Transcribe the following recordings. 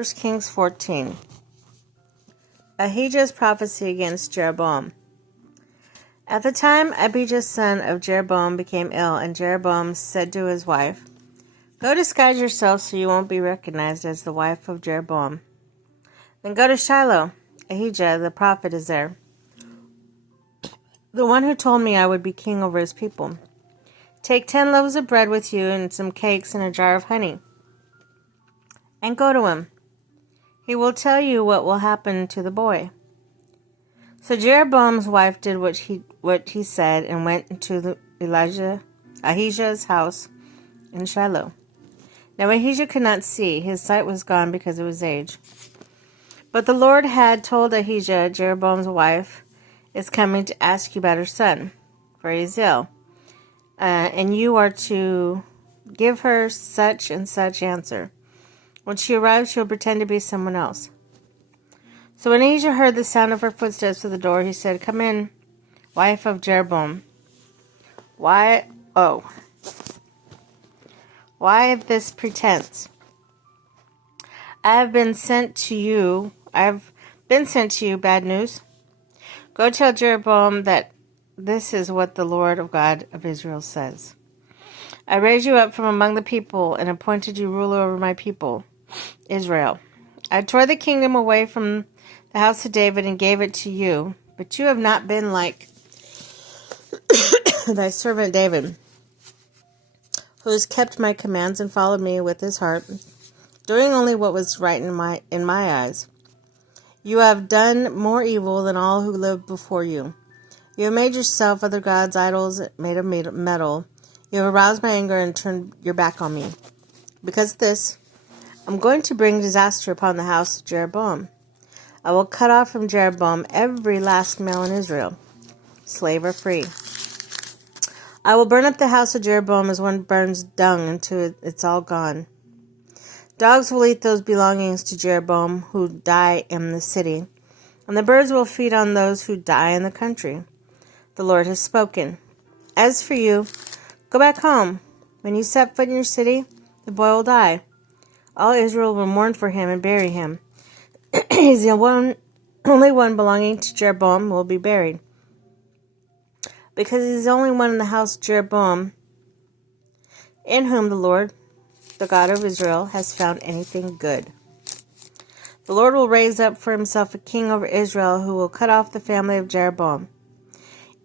1 Kings 14. Ahijah's prophecy against Jeroboam. At the time, Abijah son of Jeroboam became ill, and Jeroboam said to his wife, "Go disguise yourself so you won't be recognized as the wife of Jeroboam. Then go to Shiloh. Ahijah the prophet is there, the one who told me I would be king over his people. Take 10 loaves of bread with you and some cakes and a jar of honey, and go to him. He will tell you what will happen to the boy." So Jeroboam's wife did what he said and went into Ahijah's house in Shiloh. Now Ahijah could not see; his sight was gone because of his age. But the Lord had told Ahijah, "Jeroboam's wife is coming to ask you about her son, for he is ill, and you are to give her such and such answer. When she arrives, she will pretend to be someone else." So when Ahijah heard the sound of her footsteps at the door, he said, "Come in, wife of Jeroboam." Why this pretense? I have been sent to you bad news. Go tell Jeroboam that this is what the Lord of God of Israel says. I raised you up from among the people and appointed you ruler over my people, Israel. I tore the kingdom away from the house of David and gave it to you, but you have not been like thy servant David, who has kept my commands and followed me with his heart, doing only what was right in my eyes. You have done more evil than all who lived before you. You have made yourself other gods, idols made of metal. You have aroused my anger and turned your back on me. Because of this, I'm going to bring disaster upon the house of Jeroboam. I will cut off from Jeroboam every last male in Israel, slave or free. I will burn up the house of Jeroboam as one burns dung until it's all gone. Dogs will eat those belongings to Jeroboam who die in the city, and the birds will feed on those who die in the country. The Lord has spoken. As for you, go back home. When you set foot in your city, the boy will die. All Israel will mourn for him and bury him. He's the only one belonging to Jeroboam will be buried, because he's the only one in the house of Jeroboam in whom the Lord, the God of Israel, has found anything good. The Lord will raise up for himself a king over Israel who will cut off the family of Jeroboam.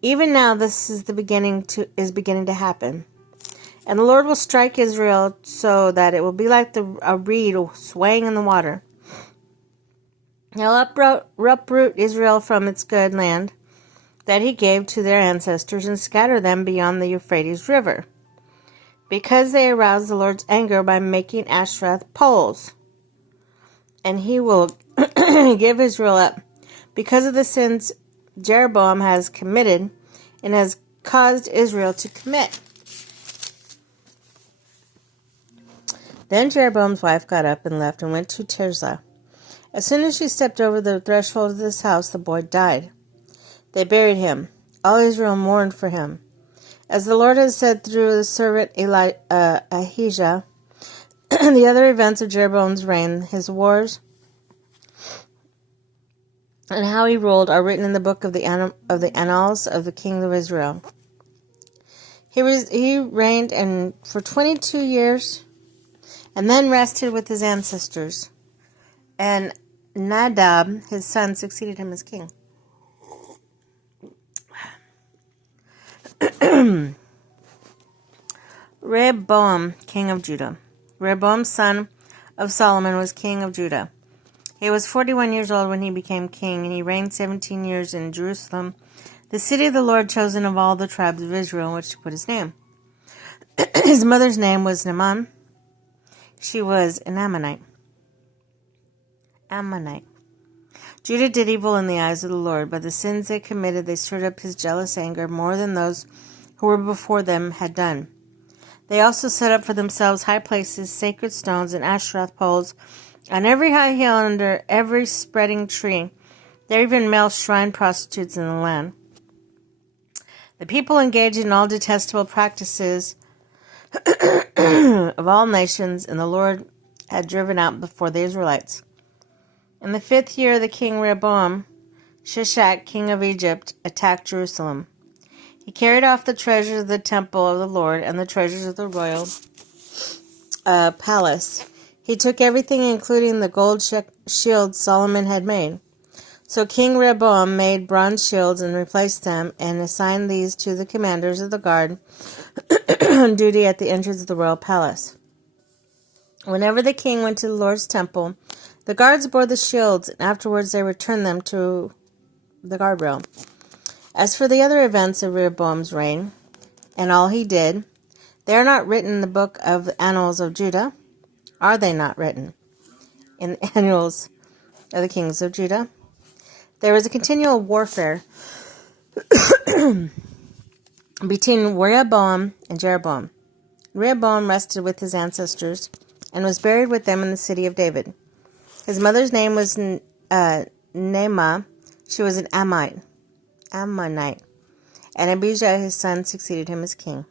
Even now this is beginning to happen. And the Lord will strike Israel so that it will be like a reed swaying in the water. He'll uproot Israel from its good land that he gave to their ancestors and scatter them beyond the Euphrates River, because they aroused the Lord's anger by making Asherah poles. And he will give Israel up because of the sins Jeroboam has committed and has caused Israel to commit. Then Jeroboam's wife got up and left and went to Tirzah. As soon as she stepped over the threshold of this house, the boy died. They buried him. All Israel mourned for him. As the Lord has said through the servant Ahijah, the other events of Jeroboam's reign, his wars, and how he ruled are written in the book of the annals of the king of Israel. He reigned for 22 years, and then rested with his ancestors. And Nadab, his son, succeeded him as king. Rehoboam, king of Judah. Rehoboam, son of Solomon, was king of Judah. He was 41 years old when he became king, and he reigned 17 years in Jerusalem, the city of the Lord, chosen of all the tribes of Israel, in which to put his name. His mother's name was Naaman. She was an Ammonite. Judah did evil in the eyes of the Lord. By the sins they committed, they stirred up his jealous anger more than those who were before them had done. They also set up for themselves high places, sacred stones, and Asherah poles on every high hill and under every spreading tree. There are even male shrine prostitutes in the land. The people engaged in all detestable practices of all nations, and the Lord had driven out before the Israelites. In the 5th year of the king Rehoboam, Shishak, king of Egypt, attacked Jerusalem. He carried off the treasures of the temple of the Lord and the treasures of the royal palace. He took everything, including the gold shields Solomon had made. So King Rehoboam made bronze shields and replaced them, and assigned these to the commanders of the guard on duty at the entrance of the royal palace. Whenever the king went to the Lord's temple, the guards bore the shields, and afterwards they returned them to the guardrail. As for the other events of Rehoboam's reign, and all he did, they are not written in the book of the annals of Judah. Are they not written in the annals of the kings of Judah? There was a continual warfare between Rehoboam and Jeroboam. Rehoboam rested with his ancestors and was buried with them in the city of David. His mother's name was Naamah. She was an Ammonite, and Abijah his son succeeded him as king.